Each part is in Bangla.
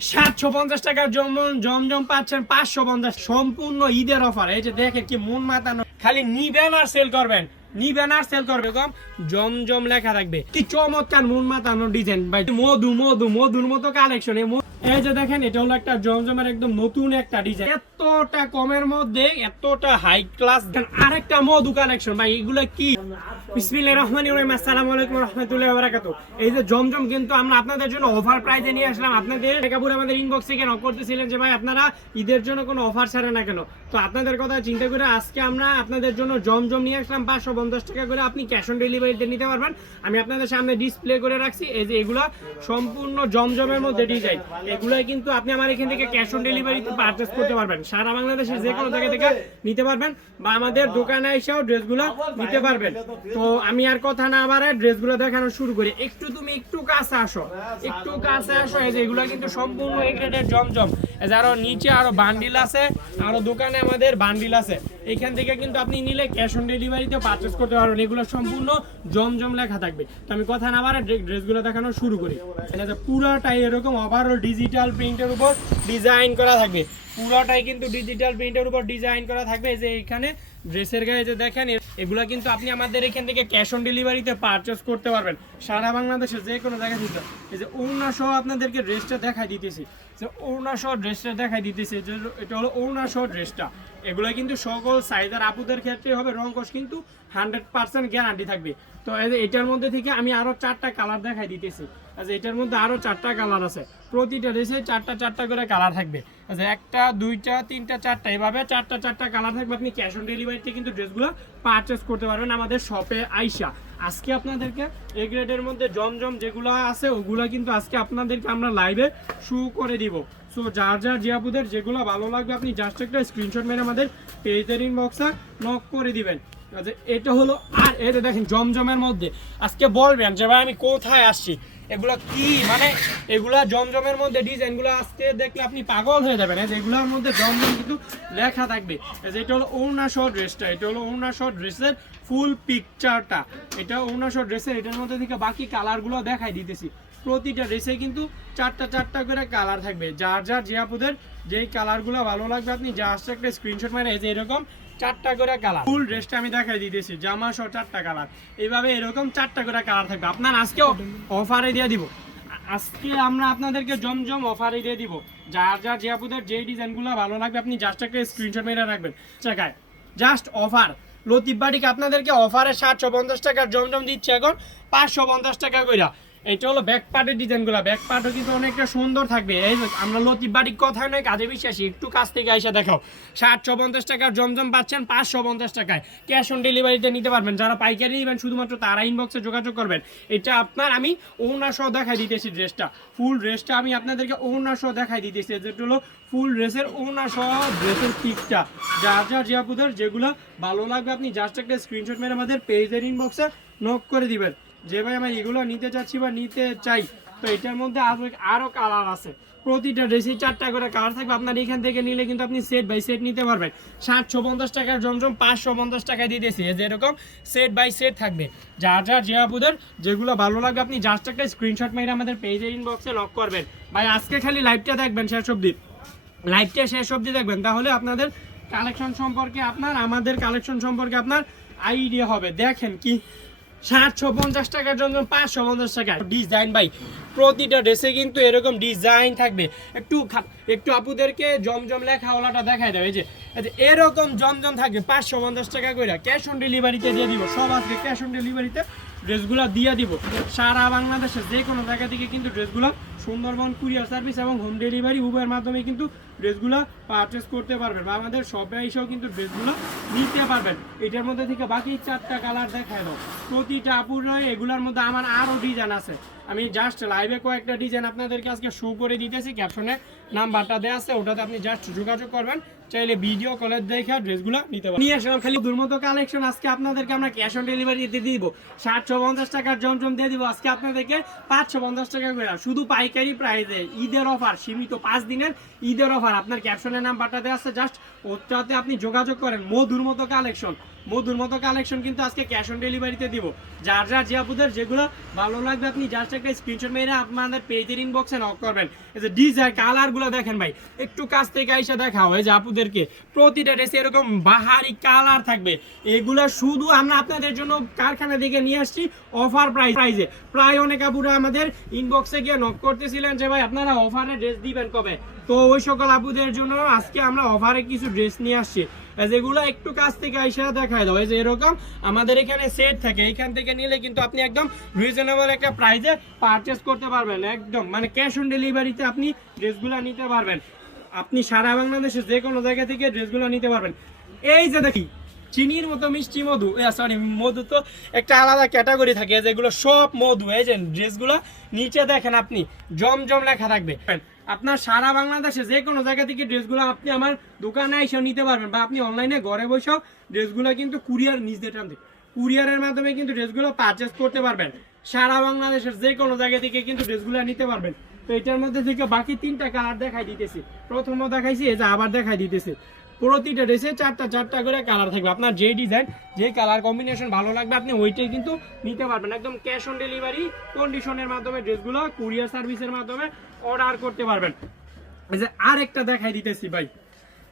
সাতশো পঞ্চাশ টাকার জমন জমজম পাচ্ছেন পাঁচশো পঞ্চাশ। সম্পূর্ণ ঈদের অফার এই যে দেখে কি মন মাতানো খালি নিবেন আর সেল করবেন। নিবেন আর সেল করবে কম জমজম লেখা থাকবে। কি চমৎকার মন মাতানো ডিজাইন ভাই, মধু মধু, মধুর মতো কালেকশন এই যে দেখেন, এটা হলো একটা জমজমের একদম নতুন একটা ডিজাইন এতটা কমের মধ্যে, এতটা হাই ক্লাস আরেকটা মধু কালেকশন ভাই, এগুলো কি? আলাইকুম এই যে জমজম কিন্তু আমরা আপনাদের জন্য অফার প্রাইজে নিয়ে আসলাম। আপনাদের আমাদের ইনবক্সে কেন করতেছিলেন যে, ভাই, আপনারা ঈদের জন্য কোনো অফার সারে না কেন? তো আপনাদের কথা চিন্তা করে আজকে আমরা আপনাদের জন্য জমজম নিয়ে আসলাম পাঁচশো পঞ্চাশ টাকা করে। আপনি ক্যাশ অন ডেলিভারিতে নিতে পারবেন। আমি আপনাদের সামনে ডিসপ্লে করে রাখছি। এই যে এগুলো সম্পূর্ণ জমজমের মধ্যে ডিজাইন এগুলোই কিন্তু আপনি আমার এখান থেকে ক্যাশ অন ডেলিভারিতে পারচেস করতে পারবেন। সারা বাংলাদেশের যে কোনো জায়গা থেকে নিতে পারবেন বা আমাদের দোকানে এসেও ড্রেসগুলো নিতে পারবেন। তো আমি আর কথা না বাড়ায় ড্রেসগুলো দেখানো শুরু করি। একটু তুমি একটু কাছে আসো। একটু কাছে আসো। এই যে এগুলো কিন্তু সম্পূর্ণ এই গ্রেডের জমজম যে আরও নিচে আরও বান্ডিল আছে, আরও দোকানে আমাদের বান্ডিল আছে। এখান থেকে কিন্তু আপনি নিলে ক্যাশ অন ডেলিভারিতে পারচেস করতে পারবেন। এগুলো সম্পূর্ণ জমজম লেখা থাকবে। তো আমি কথা না বাড়ায় ড্রেসগুলো দেখানো শুরু করি। এটা পুরাটাই এরকম ওভারঅল ডিজিটাল প্রিন্টের উপর ডিজাইন করা থাকবে। পুরোটাই কিন্তু ডিজিটাল প্রিন্টের উপর ডিজাইন করা থাকবে। যে এখানে ড্রেসের গায়ে যে দেখেন এগুলো কিন্তু আপনি আমাদের এখান থেকে ক্যাশ অন ডেলিভারিতে পারচেস করতে পারবেন। সারা বাংলাদেশে যে কোনো জায়গা থেকে এই যে অরুণা সহ আপনাদেরকে ড্রেসটা দেখাই দিতেছি। যে অরুণা সহ ড্রেসটা দেখাই দিতেছি, যে এটা হলো অরুণা সহ ড্রেসটা এগুলো কিন্তু সকল সাইজার আপুদের ক্ষেত্রে হবে, রং কষ কিন্তু হান্ড্রেড পার্সেন্ট গ্যারান্টি থাকবে। তো এটার মধ্যে থেকে আমি আরও চারটা কালার দেখাই দিতেছি। আচ্ছা এটার মধ্যে আরও চারটা কালার আছে। প্রতিটা ড্রেসে চারটা চারটা করে কালার থাকবে। আচ্ছা একটা, দুইটা, তিনটা, চারটা, এভাবে চারটা চারটা কালার থাকবে। আপনি ক্যাশ অন ডেলিভারিতে কিন্তু ড্রেসগুলো পারচেস করতে পারবেন আমাদের শপে আইসা। আজকে আপনাদেরকে এ গ্রেডের মধ্যে জমজম যেগুলো আছে, ওগুলো কিন্তু আজকে আপনাদেরকে আমরা লাইভে শু করে দিব। সো যার যার জিয়াপুদের যেগুলো ভালো লাগবে, আপনি জাস্ট একটা স্ক্রিনশট মেরে আমাদের পেজের ইনবক্সে নক করে দিবেন। আচ্ছা এটা হলো আর এটা দেখেন, জমজমের মধ্যে। আজকে বলবেন যে, ভাই, আমি কোথায় আসছি? এগুলো কি? মানে এগুলা জমজমের মধ্যে ডিজাইনগুলো আজকে দেখলে আপনি পাগল হয়ে যাবেন। এই যে এগুলোর মধ্যে জমজম কিন্তু লেখা থাকবে। যে এটা হলো শর্ট ড্রেসটা এটা হলো শর্ট ড্রেসের ফুল পিকচারটা এটা শর্ট ড্রেসের এটার মধ্যে থেকে বাকি কালারগুলো দেখাই দিতেছি। প্রতিটা ড্রেসে কিন্তু চারটা চারটা করে কালার থাকবে। যার যার জিয়াপুদের যেই কালারগুলো ভালো লাগবে আপনি জাস্ট একটা স্ক্রিনশট মানে এই যে এরকম চারটা করে কালার ফুল ড্রেসটা আমি দেখাই দিতেছি, জামা সহ চারটা কালার এইভাবে এরকম চারটা করে কালার থাকবে। আপনার আজকেও অফারে দিয়ে দিব। আজকে আমরা আপনাদেরকে জমজম অফারে দিয়ে দিব। যার যার জিয়াপুদের যেই ডিজাইনগুলো ভালো লাগবে, আপনি জাস্ট একটা স্ক্রিনশট মেরে রাখবেন। চাকায়। জাস্ট অফার লতিফ বাড়িকে আপনাদেরকে অফারে সাতশো পঞ্চাশ টাকার জমজম দিচ্ছে এখন, পাঁচশো পঞ্চাশ টাকা কইরা। এটা হলো ব্যাক পার্টের ডিজাইনগুলো ব্যাক পার্টও কিন্তু অনেকটা সুন্দর থাকবে। এই আমরা লতিফ বাড়ির কথায় নয়, কাজে বিশ্বাসী। একটু কাছ থেকে এসে দেখাও। সাতশো পঞ্চাশ টাকার জমজম পাচ্ছেন পাঁচশো পঞ্চাশ টাকায়। ক্যাশ অন ডেলিভারিতে নিতে পারবেন। যারা পাইকারি নেবেন, শুধুমাত্র তারা ইনবক্সে যোগাযোগ করবেন। এটা আপনার আমি ওনার সহ দেখাই দিতেছি ড্রেসটা ফুল ড্রেসটা আমি আপনাদেরকে ওনার সহ দেখাই দিতেছি। যেটা হলো ফুল ড্রেসের সহ ড্রেসের পিকটা যার যার জিয়াপুদের যেগুলো ভালো লাগবে, আপনি জাস্ট একটা স্ক্রিনশট মেরে আমাদের পেজের ইনবক্সে নক করে দিবেন। যে ভাই আমি এগুলো নিতে চাচ্ছি বা নিতে চাই, তো এটার মধ্যে আরও আরও কালার আছে। প্রতিটা ড্রেসে চারটা করে কালার থাকবে। আপনার এখান থেকে নিলে কিন্তু আপনি সেট বাই সেট নিতে পারবেন। সাতশো পঞ্চাশ টাকার জমজম পাঁচশো পঞ্চাশ টাকায় দিয়ে দিয়েছি যে এরকম সেট বাই সেট থাকবে। যার যার জিয়াপুদের, যেগুলো ভালো লাগবে, আপনি জাস্ট একটা স্ক্রিনশট মেরে আমাদের পেজের ইনবক্সে লক করবেন। ভাই, আজকে খালি লাইভটা দেখবেন শেষ অবধি। লাইভটা শেষ অবধি দেখবেন। তাহলে আপনাদের কালেকশন সম্পর্কে আপনার, আমাদের কালেকশন সম্পর্কে আপনার আইডিয়া হবে। দেখেন কি সাতশো পঞ্চাশ টাকার জন্য পাঁচশো পঞ্চাশ টাকা। ডিজাইন ভাই, প্রতিটা ড্রেসে কিন্তু এরকম ডিজাইন থাকবে। একটু একটু আপুদেরকে জমজম লেখা ওলাটা দেখাই দেবে যে এরকম জমজম থাকবে পাঁচশো পঞ্চাশ টাকা করে ক্যাশ অন ডেলিভারিতে দিয়ে দিব। সব আজকে ক্যাশ অন ডেলিভারিতে ড্রেসগুলো দিয়ে দিব। সারা বাংলাদেশের যে কোনো জায়গা থেকে কিন্তু ড্রেসগুলো সুন্দরবন কুরিয়ার সার্ভিস এবং হোম ডেলিভারি উবের মাধ্যমে কিন্তু ড্রেসগুলো পারচেস করতে পারবেন বা আমাদের শপে এসেও কিন্তু ড্রেসগুলো নিতে পারবেন। এটার মধ্যে থেকে বাকি চারটা কালার দেখায় দাও। প্রতিটা আপুর নয় এগুলোর মধ্যে আমার আরও ডিজাইন আছে। আমি জাস্ট লাইভে কয়েকটা ডিজাইন আপনাদেরকে আজকে শো করে দিতেছি। ক্যাপশনে নাম্বারটা দেওয়া আছে, ওটাতে আপনি জাস্ট যোগাযোগ করবেন। চাইলে ভিডিও কলের দেখে ড্রেসগুলো নিতে পারেন। নিয়ে আসলাম খালি দুর্মতো কালেকশন আজকে আপনাদেরকে আমরা ক্যাশ অন ডেলিভারি দিয়ে দিব। সাতশো পঞ্চাশ টাকার জমজম দিয়ে দিব। আজকে আপনাদেরকে পাঁচশো পঞ্চাশ টাকা করে। শুধু পাইকারি প্রাইসে ঈদের অফার সীমিত পাঁচ দিনের ঈদের অফার আপনার ক্যাপশনের নাম্বারটা দেওয়া আছে জাস্ট ওটাতে আপনি যোগাযোগ করেন, মধুর মতো কালেকশন মধুর মতো কালেকশন কিন্তু আজকে ক্যাশ অন ডেলিভারিতে দিব। যার যার যে আপুদের যেগুলো ভালো লাগবে আপনি জাস্ট একটা স্ক্রিনশট মেরে আপনাদের পেজের ইনবক্সে নক করবেন। এই যে ডিজাইন কালারগুলো দেখেন ভাই, একটু কাছ থেকে আইসা দেখাও এই যে আপুদেরকে। প্রতিটা ড্রেসে এরকম বাহারি কালার থাকবে। এগুলো শুধু আমরা আপনাদের জন্য কারখানা থেকে নিয়ে আসছি অফার প্রাইস প্রাইজে প্রায় অনেক আপুরা আমাদের ইনবক্সে গিয়ে নক করতেছিলেন যে, ভাই, আপনারা অফারে ড্রেস দিবেন কবে? তো ওই সকল আপুদের জন্য আজকে আমরা অফারে কিছু ড্রেস নিয়ে আসছি। যেগুলো একটু কাছ থেকে আইসা দেখায় দাও। এই যে এরকম আমাদের এখানে সেট থাকে এখান থেকে নিলে কিন্তু আপনি একদম রিজনেবল একটা প্রাইসে পারচেস করতে পারবেন, একদম। মানে ক্যাশ অন ডেলিভারিতে আপনি ড্রেসগুলো নিতে পারবেন। আপনি সারা বাংলাদেশে যে কোনো জায়গা থেকে ড্রেসগুলো নিতে পারবেন। এই যে দেখি, চিনির মতো মিষ্টি মধু। সরি মধু তো একটা আলাদা ক্যাটাগরি থাকে, যেগুলো সব মধু। এই যে ড্রেসগুলো নিচে দেখেন আপনি, জমজম লেখা থাকবে। আপনার সারা বাংলাদেশে যে কোনো জায়গা থেকে ড্রেসগুলো আপনি আমার দোকানে এসে নিতে পারবেন বা আপনি অনলাইনে ঘরে বসেও ড্রেসগুলো কিন্তু কুরিয়ার নিজ দিয়ে কুরিয়ারের মাধ্যমে কিন্তু ড্রেসগুলো পারচেস করতে পারবেন। সারা বাংলাদেশের যে কোনো জায়গা থেকে কিন্তু ড্রেসগুলো নিতে পারবেন। তো এটার মধ্যে থেকে বাকি তিনটা কালার দেখাই দিতেছি। প্রথমও দেখাইছি, এই যে আবার দেখাই দিতেছি। প্রতিটা ড্রেসে চারটা চারটা করে কালার থাকবে। আপনার যে ডিজাইন যে কালার কম্বিনেশন ভালো লাগবে, আপনি ওইটাই কিন্তু নিতে পারবেন। একদম ক্যাশ অন ডেলিভারি কন্ডিশনের মাধ্যমে ড্রেসগুলো কুরিয়ার সার্ভিসের মাধ্যমে অর্ডার করতে পারবেন। এই যে আরেকটা দেখাই দিতেছি ভাই।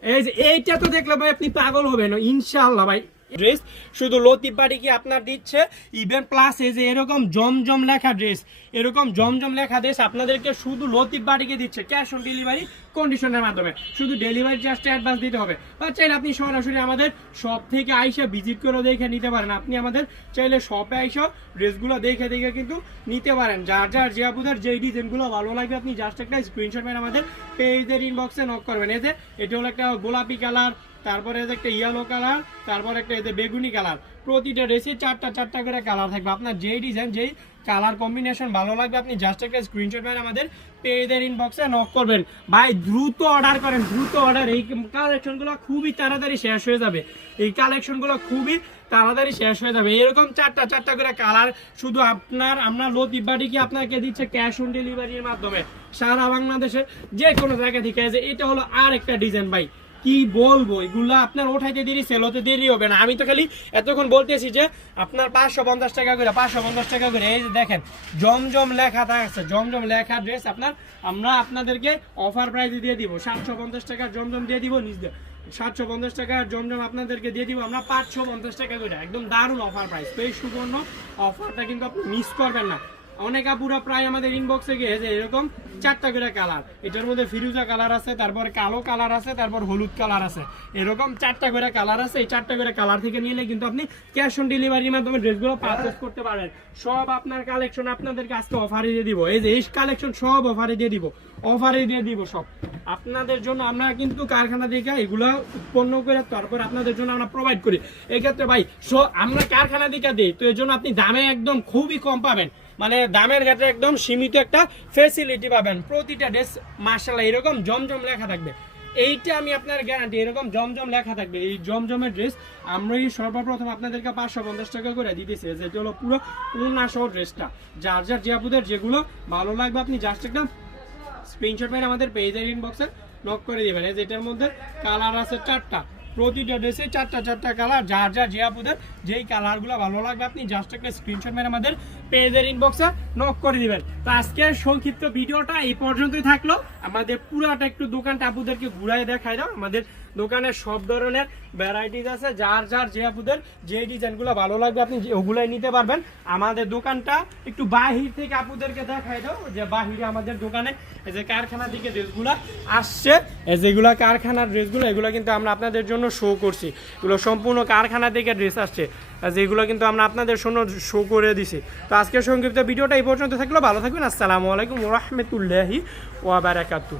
এই যে এইটা তো দেখলে ভাই আপনি পাগল হবেন। ইনশাল্লাহ ভাই ড্রেস শুধু লতিফ বাড়ি কি আপনার দিচ্ছে? ইভেন প্লাস এই যে এরকম জমজম লেখা ড্রেস এরকম জমজম লেখা ড্রেস আপনাদেরকে শুধু লতিফ বাড়িকে দিচ্ছে ক্যাশ অন ডেলিভারি কন্ডিশনের মাধ্যমে। শুধু ডেলিভারি চার্জটা অ্যাডভান্স দিতে হবে। বা চাইলে আপনি সরাসরি আমাদের শপ থেকে আইসা ভিজিট করে দেখে নিতে পারেন। আপনি আমাদের চাইলে শপে আইসা ড্রেসগুলো দেখে দেখে কিন্তু নিতে পারেন। যার যার যে আপনাদের যেই ডিজাইনগুলো ভালো লাগবে, আপনি জাস্ট একটা স্ক্রিনশট মেরে আমাদের পেজের ইনবক্সে নক করবেন। যে, এটা হলো একটা গোলাপি কালার তারপরে একটা ইয়েলো কালার তারপর একটা এতে বেগুনি কালার প্রতিটা ড্রেসে চারটা চারটা করে কালার থাকবে। আপনার যেই ডিজাইন যেই কালার কম্বিনেশন ভালো লাগবে, আপনি জাস্ট একটা স্ক্রিনশট মেরে আমাদের পেজের ইনবক্সে নক করবেন। ভাই, দ্রুত অর্ডার করেন, দ্রুত অর্ডার এই কালেকশনগুলো খুবই তাড়াতাড়ি শেষ হয়ে যাবে। এই কালেকশনগুলো খুবই তাড়াতাড়ি শেষ হয়ে যাবে। এরকম চারটা চারটা করে কালার শুধু আপনার আমরা লতিফ কি আপনাকে দিচ্ছে ক্যাশ অন ডেলিভারির মাধ্যমে? সারা বাংলাদেশে যে কোনো জায়গা থেকে। আছে এটা হলো আর একটা ডিজাইন ভাই। কি বলব? এগুলো আপনার ওঠাইতে দেরি সেল হতে দেরি হবে না। আমি তো খালি এতক্ষণ বলতেছি যে, আপনার পাঁচশো পঞ্চাশ টাকা করে, পাঁচশো পঞ্চাশ টাকা করে, এই যে দেখেন, জমজম লেখা থাকছে জমজম লেখা ড্রেস আপনার, আমরা আপনাদেরকে অফার প্রাইসে দিয়ে দিব। সাতশো পঞ্চাশ টাকা জমজম দিয়ে দিব, নিজ সাতশো পঞ্চাশ টাকা জমজম আপনাদেরকে দিয়ে দিব, আমরা পাঁচশো পঞ্চাশ টাকা করে। একদম দারুণ অফার প্রাইস তো এই সুবর্ণ অফারটা কিন্তু আপনি মিস করবেন না। অনেক আপুরা প্রায় আমাদের ইনবক্সে গিয়ে যে এরকম চারটা করে কালার এটার মধ্যে ফিরুজা কালার আছে, তারপর কালো কালার আছে, তারপর হলুদ কালার আছে। এরকম চারটা করে কালার আছে, এই চারটা করে কালার থেকে নিলে কিন্তু আপনি ক্যাশ অন ডেলিভারির মাধ্যমে ড্রেসগুলো পারচেস করতে পারেন সব আপনার কালেকশন আপনাদেরকে আজকে অফারে দিয়ে দিব। এই যে এই কালেকশন সব অফারে দিয়ে দিব। অফারে দিয়ে দিব সব। আপনাদের জন্য আমরা কিন্তু কারখানা থেকে এগুলো উৎপন্ন করে তারপর আপনাদের জন্য আমরা প্রোভাইড করি। এক্ষেত্রে ভাই, সো আমরা কারখানা থেকে দিই, তো এর জন্য আপনি দামে একদম খুবই কম পাবেন। মানে দামের ক্ষেত্রে একদম সীমিত একটা ফেসিলিটি পাবেন। প্রতিটা ড্রেস মার্শাল্লাহ এরকম জমজম লেখা থাকবে। এইটা আমি আপনার গ্যারান্টি এরকম জমজম লেখা থাকবে। এই জমজমের ড্রেস আমরাই সর্বপ্রথম আপনাদেরকে পাঁচশো পঞ্চাশ টাকা করে দিতেছি। যেটা হলো পুরো উন্নাসহ ড্রেসটা যার যার জিয়াপুদের যেগুলো ভালো লাগবে, আপনি জাস্ট একটা স্ক্রিনশট মেরে আমাদের পেজের ইনবক্সে নক করে দিবেন। এই যে, এটার মধ্যে কালার আছে চারটা। প্রতিটা ড্রেসে চারটা চারটা কালার যার যার যে আপুদের যেই কালারগুলো ভালো লাগবে, আপনি জাস্ট একটা স্ক্রিনশট মেরে আমাদের পেজের ইনবক্সে নক করে দিবেন। তো আজকের সংক্ষিপ্ত ভিডিওটা এই পর্যন্তই থাকল। আমাদের পুরাটা একটু দোকানটা আপুদেরকে ঘুরাই দেখায় দাও। আমাদের দোকানে সব ধরনের ভ্যারাইটিস আছে। যার যার যে আপুদের যে ডিজাইনগুলো ভালো লাগবে আপনি ওগুলাই নিতে পারবেন। আমাদের দোকানটা একটু বাহির থেকে আপুদেরকে দেখাই দাও, যে বাহিরে আমাদের দোকানে এই যে কারখানার দিকে ড্রেসগুলো আসছে। এই যেগুলো কারখানার ড্রেসগুলো এগুলো কিন্তু আমরা আপনাদের জন্য শো করছি। এগুলো সম্পূর্ণ কারখানা থেকে ড্রেস আসছে। যেগুলো কিন্তু আমরা আপনাদের জন্য শো করে দিছি। তো আজকের সংক্ষিপ্ত ভিডিওটা এই পর্যন্ত থাকল। ভালো থাকবেন। আসসালামু আলাইকুম রহমতুল্লাহি ওয়াবারাকাতু